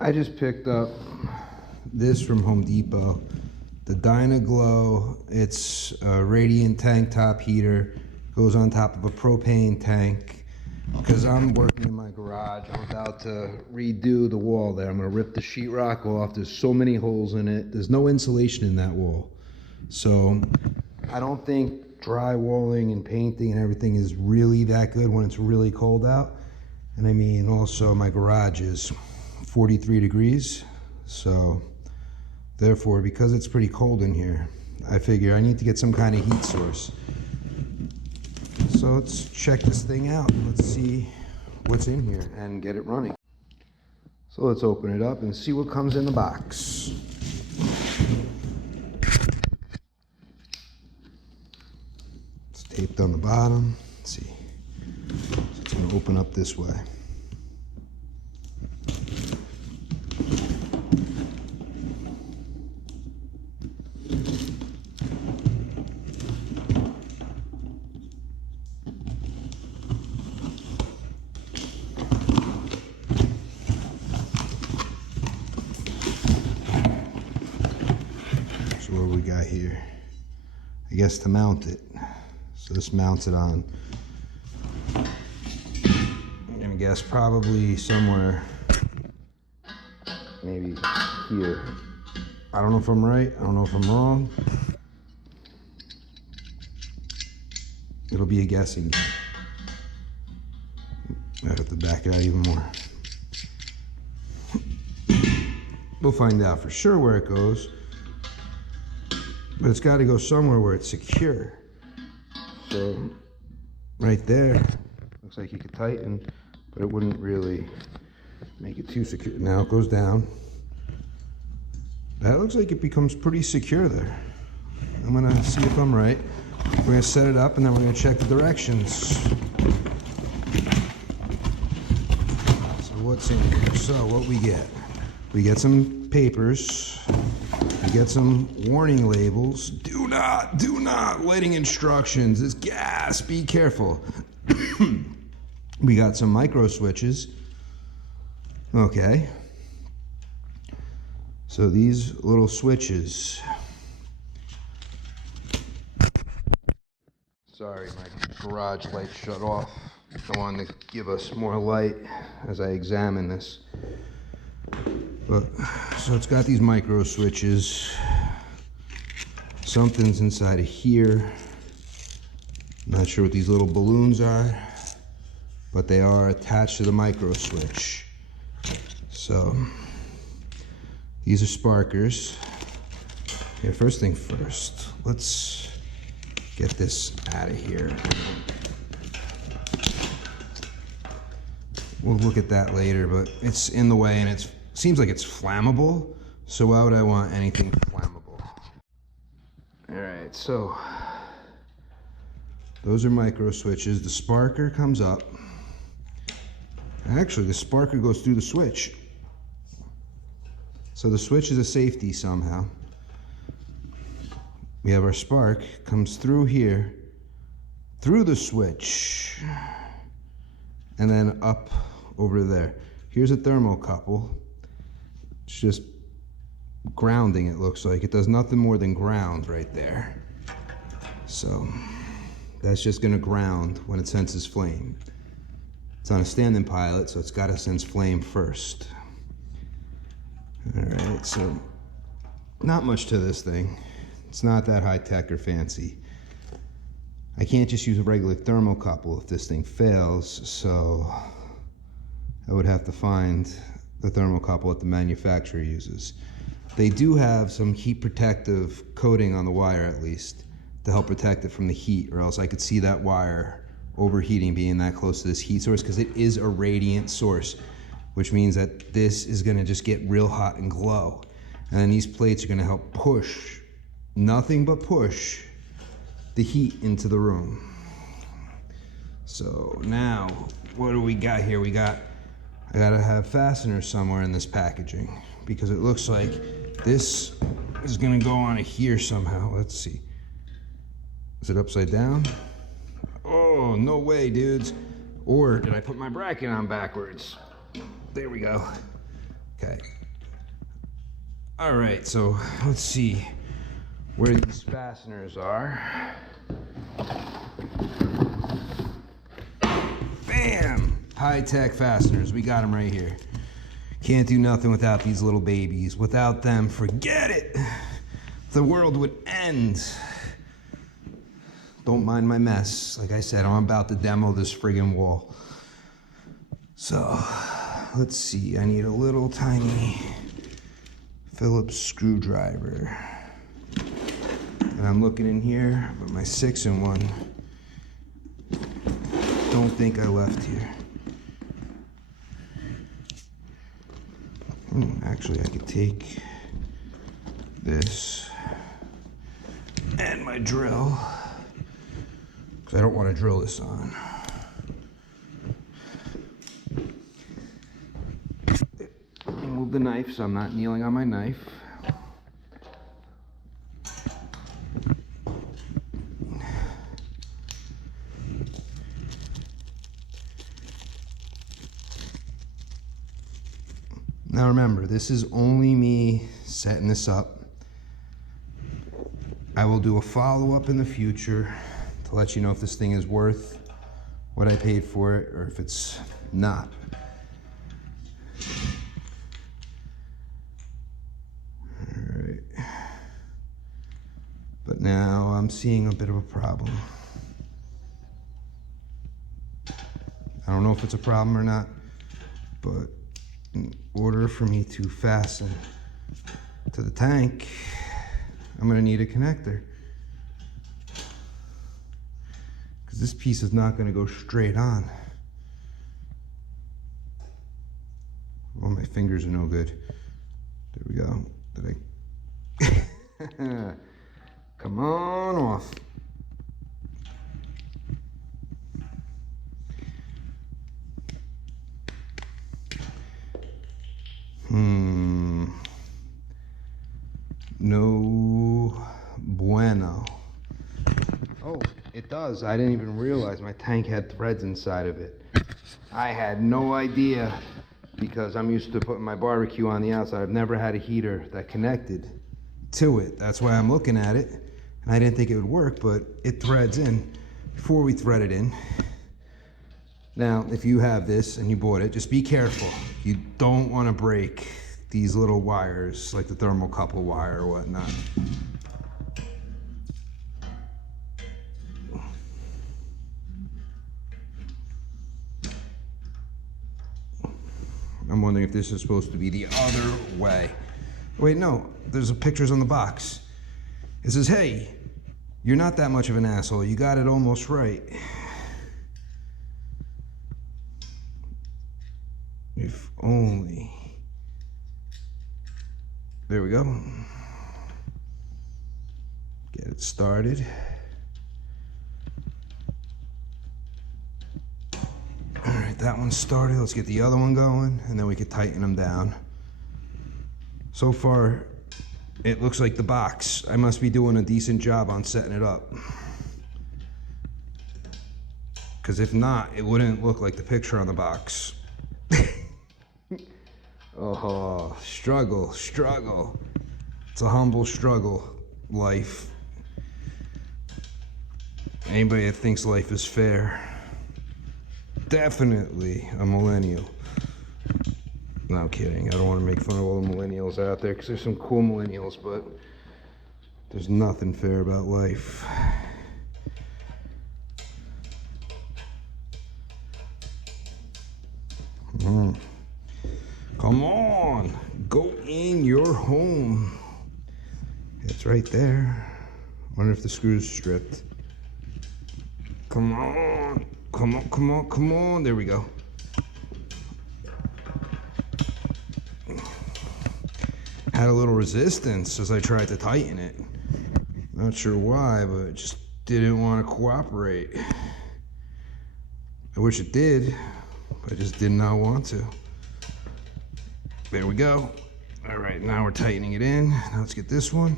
I just picked up this from Home Depot, the Dyna-Glo. It's a radiant tank top heater, goes on top of a propane tank. Because I'm working in my garage, I'm about to redo the wall there. I'm gonna rip the sheetrock off. There's so many holes in it. There's no insulation in that wall. So I don't think drywalling and painting and everything is really that good when it's really cold out. And I mean, also my garage is 43 degrees. So therefore, because it's pretty cold in here, I figure I need to get some kind of heat source. So let's check this thing out. Let's see what's in here and get it running. So let's open it up and see what comes in the box. It's taped on the bottom. Let's see. So it's going to open up this way. What do we got here? I guess to mount it. So this mounts it on. I'm gonna guess probably somewhere, maybe here. I don't know if I'm right, I don't know if I'm wrong. It'll be a guessing game. I have to back it out even more. We'll find out for sure where it goes. But it's got to go somewhere where it's secure. So, right there, looks like you could tighten, but it wouldn't really make it too secure. Now it goes down. That looks like it becomes pretty secure there. I'm gonna see if I'm right. We're gonna set it up and then we're gonna check the directions. So what's in here? So what we get? We get some papers. We get some warning labels. Do not, lighting instructions. It's gas, be careful. We got some micro switches. Okay. So these little switches. Sorry, my garage light shut off. I wanted to give us more light as I examine this. But, so it's got these micro switches. Something's inside of here. Not sure what these little balloons are, but they are attached to the micro switch. So these are sparkers. Okay, first thing first, let's get this out of here. We'll look at that later, but it's in the way and it seems like it's flammable. So why would I want anything flammable? All right, so those are micro switches. The sparker comes up. Actually, the sparker goes through the switch. So the switch is a safety somehow. We have our spark, comes through here, through the switch, and then up over there. Here's a thermocouple. It's just grounding, it looks like. It does nothing more than ground right there. So that's just gonna ground when it senses flame. It's on a standing pilot, so it's gotta sense flame first. All right, so not much to this thing. It's not that high tech or fancy. I can't just use a regular thermocouple if this thing fails, so I would have to find the thermocouple that the manufacturer uses. They do have some heat protective coating on the wire at least to help protect it from the heat, or else I could see that wire overheating being that close to this heat source, because it is a radiant source, which means that this is gonna just get real hot and glow. And then these plates are gonna help push, nothing but push, the heat into the room. So now, what do we got here? I gotta have fasteners somewhere in this packaging, because it looks like this is gonna go on here somehow. Let's see. Is it upside down? Oh, no way, dudes. Or did I put my bracket on backwards? There we go. Okay. All right, so let's see where these fasteners are. Bam! High-tech fasteners. We got them right here. Can't do nothing without these little babies. Without them, forget it. The world would end. Don't mind my mess. Like I said, I'm about to demo this friggin' wall. So, let's see. I need a little tiny Phillips screwdriver. And I'm looking in here, but my 6-in-1. Don't think I left here. Actually, I could take this and my drill, because I don't want to drill this on. Move the knife so I'm not kneeling on my knife. Now remember, this is only me setting this up. I will do a follow-up in the future to let you know if this thing is worth what I paid for it or if it's not. All right. But now I'm seeing a bit of a problem. I don't know if it's a problem or not, but in order for me to fasten to the tank, I'm gonna need a connector. Because this piece is not gonna go straight on. Oh, my fingers are no good. There we go. Did I? Come on off. No bueno. Oh, it does. I didn't even realize my tank had threads inside of it. I had no idea because I'm used to putting my barbecue on the outside. I've never had a heater that connected to it. That's why I'm looking at it. And I didn't think it would work, but it threads in before we thread it in. Now, if you have this and you bought it, just be careful. You don't want to break these little wires, like the thermocouple wire or whatnot. I'm wondering if this is supposed to be the other way. Wait, no, there's pictures on the box. It says, hey, you're not that much of an asshole. You got it almost right. If only. There we go. Get it started. All right, that one's started. Let's get the other one going, and then we can tighten them down. So far, it looks like the box. I must be doing a decent job on setting it up. Because if not, it wouldn't look like the picture on the box. Oh, struggle, struggle. It's a humble struggle, life. Anybody that thinks life is fair, definitely a millennial. No, I'm kidding. I don't want to make fun of all the millennials out there, because there's some cool millennials, but there's nothing fair about life. Come on, go in your home. It's right there. Wonder if the screw's stripped. Come on, come on, come on, come on. There we go. Had a little resistance as I tried to tighten it. Not sure why, but it just didn't want to cooperate. I wish it did, but I just did not want to. There we go. All right, now we're tightening it in. Now let's get this one.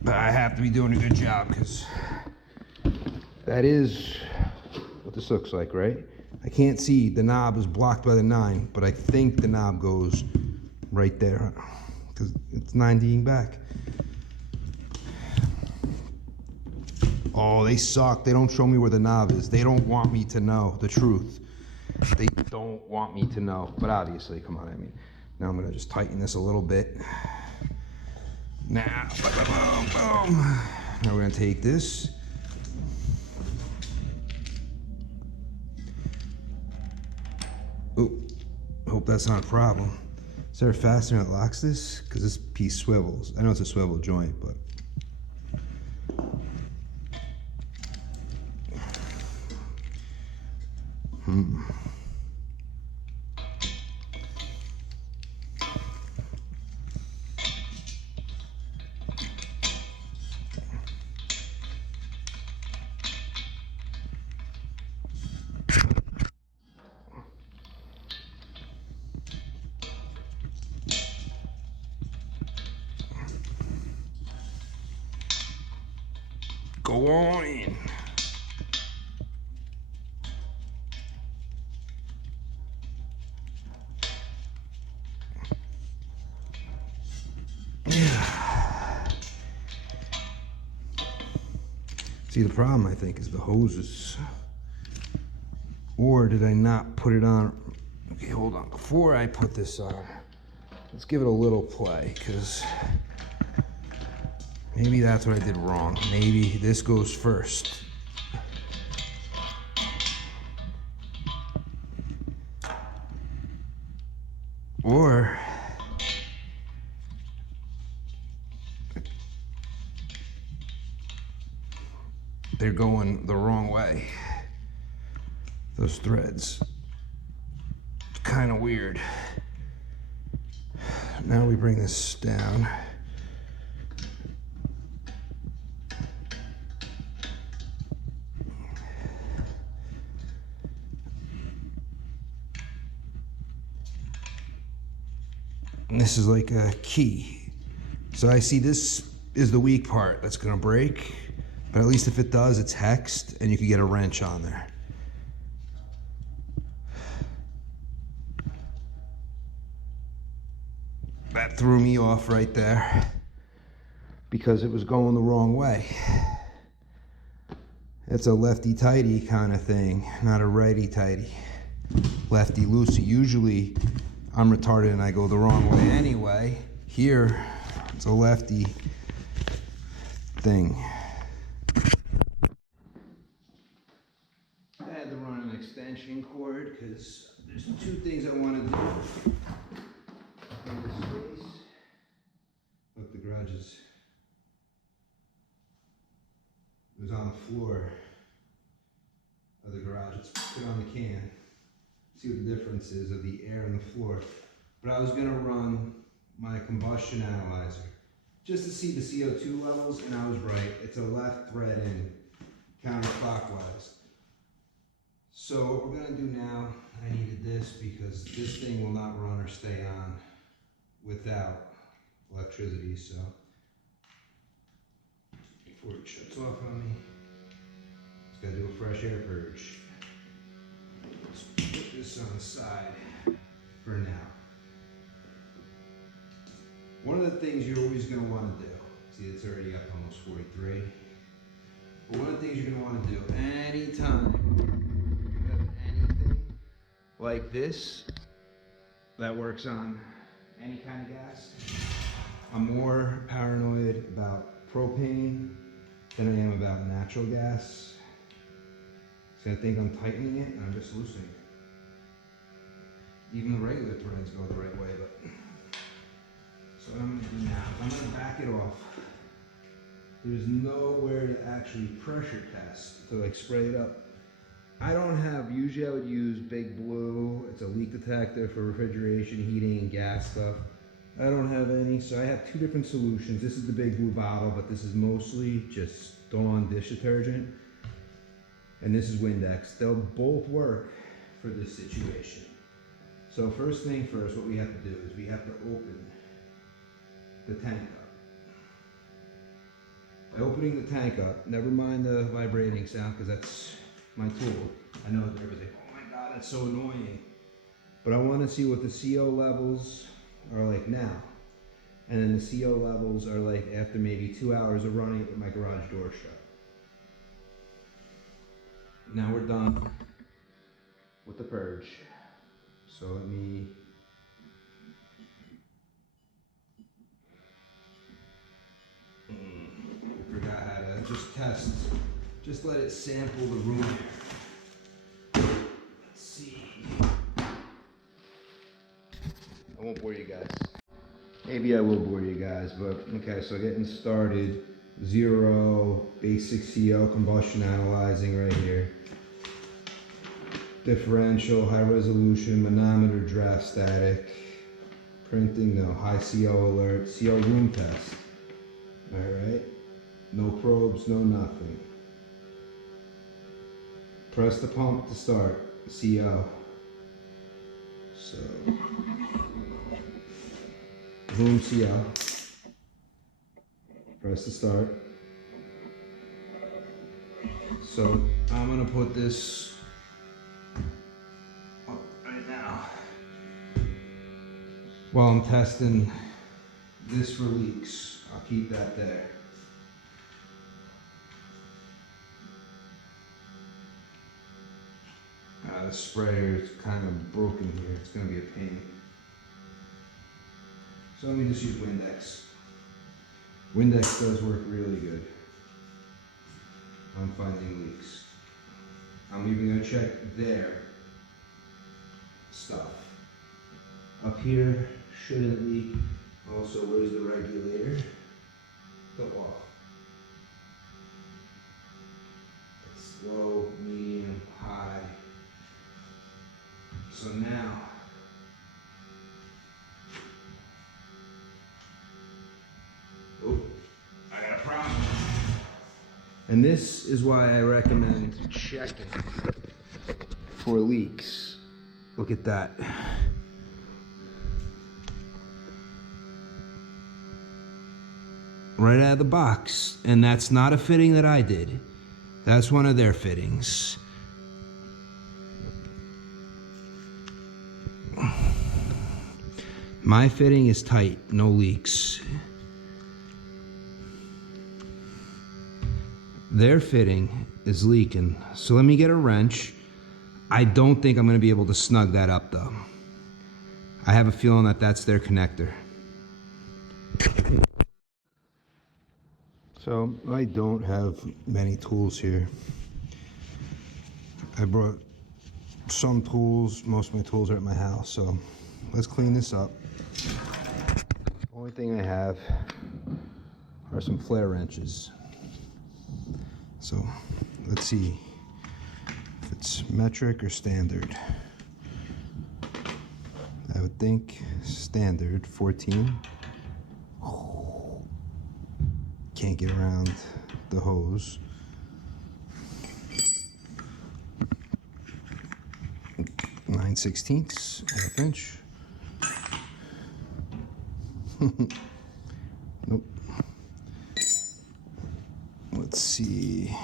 But I have to be doing a good job because That is what this looks like, right? I can't see, the knob is blocked by the 9, but I think the knob goes right there because it's 9D'ing back. Oh, they suck. They don't show me where the knob is. They don't want me to know the truth. They don't want me to know, but obviously, come on, I mean, now I'm gonna just tighten this a little bit. Now, boom, boom. Now we're gonna take this. Oop, hope that's not a problem. Is there a fastener that locks this? Because this piece swivels. I know it's a swivel joint, but. Go on in. See, the problem, I think, is the hoses. Or did I not put it on? Okay, hold on. Before I put this on, let's give it a little play, because maybe that's what I did wrong. Maybe this goes first. Or they're going the wrong way. Those threads. It's kind of weird. Now we bring this down. And this is like a key. So I see this is the weak part that's gonna break, but at least if it does, it's hexed and you can get a wrench on there. That threw me off right there because it was going the wrong way. It's a lefty-tighty kind of thing, not a righty-tighty. Lefty-loosey. Usually I'm retarded and I go the wrong way anyway. Here, it's a lefty thing. I had to run an extension cord because there's two things I want to do. In this space. Look, the garage is, it was on the floor of the garage. It's put on the can. See what the difference is of the air on the floor. But I was gonna run my combustion analyzer just to see the CO2 levels, and I was right. It's a left thread in, counterclockwise. So what we're gonna do now, I needed this because this thing will not run or stay on without electricity, so before it shuts off on me, just gotta do a fresh air purge. Let's put this on the side for now. One of the things you're always gonna wanna do, see it's already up almost 43, but one of the things you're gonna wanna do anytime you have anything like this that works on any kind of gas. I'm more paranoid about propane than I am about natural gas. So I think I'm tightening it and I'm just loosening it. Even the regular threads go the right way, but so what I'm gonna do now is I'm gonna back it off. There's nowhere to actually pressure test to like spray it up. I don't have, usually I would use Big Blue. It's a leak detector for refrigeration, heating, and gas stuff. I don't have any, so I have two different solutions. This is the Big Blue bottle, but this is mostly just Dawn dish detergent. And this is Windex. They'll both work for this situation. So first thing first, what we have to do is we have to open the tank up. by opening the tank up. Never mind the vibrating sound, because that's my tool. I know that everything. Oh my God, that's so annoying. But I want to see what the CO levels are like now. And then the CO levels are like after maybe 2 hours of running it with my garage door shut. Now we're done with the purge. So let me forgot how to just test. Just let it sample the room air. Let's see. I won't bore you guys. Maybe I will bore you guys, but okay, so getting started. 0, basic CO combustion analyzing right here. Differential, high resolution, manometer, draft static. Printing, no, high CO alert, CO room test. Alright, no probes, no nothing. Press the pump to start, CO. So, room CO. Press to start. So, I'm gonna put this up right now while I'm testing this for leaks. I'll keep that there. The sprayer is kind of broken here. It's going to be a pain. So let me just use Windex. Windex does work really good on finding leaks. I'm even going to check their stuff. Up here shouldn't leak. Also, where's the regulator? Go off. It's low, medium, high. So now, oh, I got a problem. And this is why I recommend checking for leaks. Look at that. Right out of the box. And that's not a fitting that I did. That's one of their fittings. My fitting is tight, no leaks. Their fitting is leaking. So let me get a wrench. I don't think I'm going to be able to snug that up though. I have a feeling that that's their connector. So I don't have many tools here. I brought some tools. Most of my tools are at my house. So let's clean this up. The only thing I have are some flare wrenches. So let's see if it's metric or standard. I would think standard, 14. Can't get around the hose. 9/16, ½ inch. Nope. Let's see.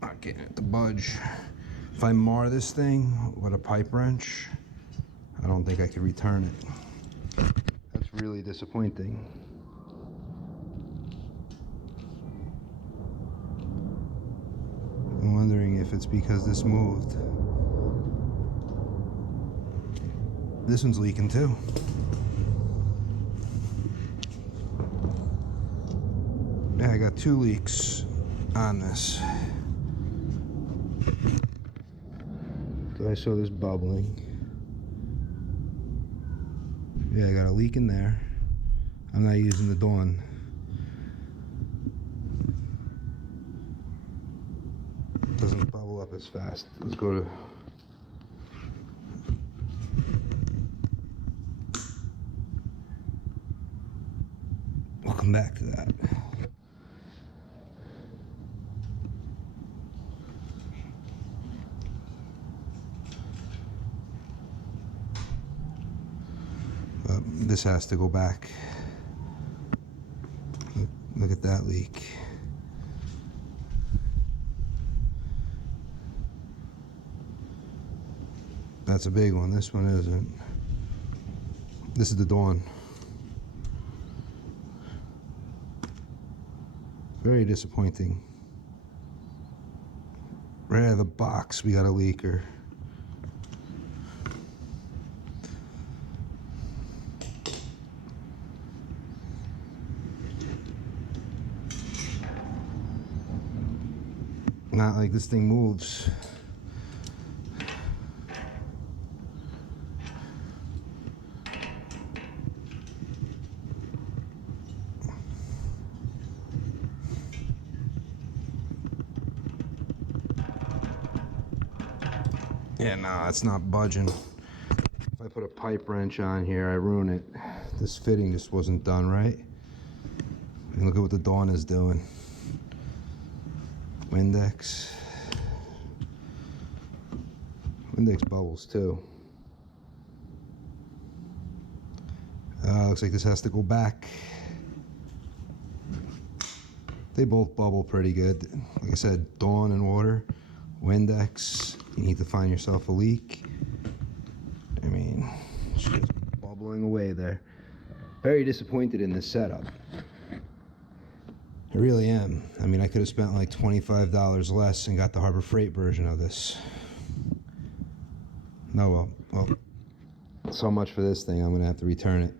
Not getting it to budge. If I mar this thing with a pipe wrench, I don't think I could return it. That's really disappointing. I'm wondering if it's because this moved. This one's leaking too. Yeah, I got 2 leaks on this. So I saw this bubbling. Yeah, I got a leak in there. I'm not using the Dawn. It doesn't bubble up as fast. Let's go to... We'll come back to that. this has to go back. Look at that leak. That's a big one. This one isn't. This is the Dawn. Very disappointing. Right out of the box, we got a leaker. Not like this thing moves. Yeah, no, it's not budging. If I put a pipe wrench on here, I ruin it. This fitting just wasn't done right. And look at what the Dawn is doing. Windex. Windex bubbles too. Looks like this has to go back. They both bubble pretty good. Like I said, Dawn and water. Windex. You need to find yourself a leak. I mean, it's just bubbling away there. Very disappointed in this setup. I really am. I mean, I could have spent like $25 less and got the Harbor Freight version of this. No, well, so much for this thing. I'm gonna have to return it.